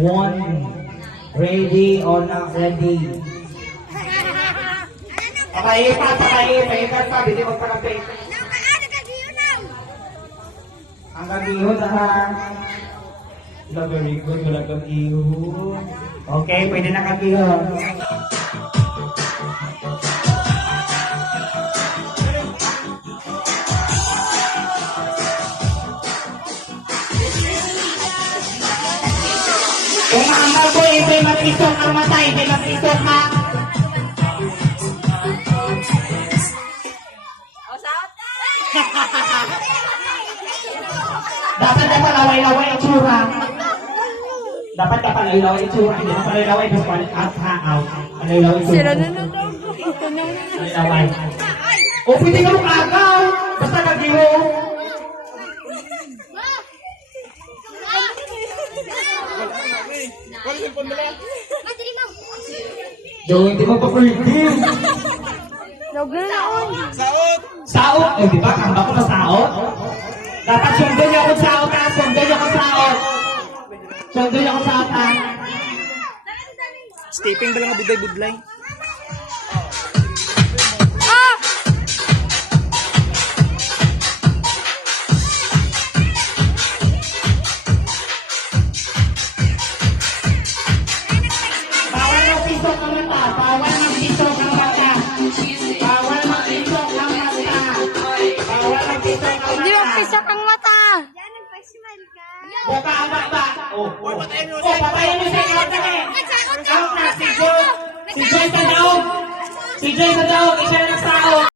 one. Ready or not ready? Pakaipat pa, hindi magpakapit. Ang gagihon na ha. Very good, wala gagihon. Okay, pwede na gagihon. Kung ang po, hindi mag-isok ang mata, hindi mag-isok ha. Dapat laway-laway ang tsura. Dapat laway-laway ang tsura. Hindi na palaway, basta out ha, out. Palaway ang tsura. Palaway. O, pwede ka mong agaw. Basta nag-iwo. Yung hindi mo pa pwede. Saot! Eh, di ba? Kamba ko na saot? Dapat sundo niyo akong saot ha! Sundo niyo akong saot! Sundo niyo akong saot ha! Stepping ba lang ang budlay-budlay? Bawal ng pisok ang mata! Bawal ng pisok ang mata! Bawal ng pisok ang mata! Bawal ng pisok ang Hindi mata! mo pisak ang mata. Baba! Oh, patayin mo sa inyo kami! Out na! Si Joy sa daog! Si Joy sa daog! Isa na nagsaog!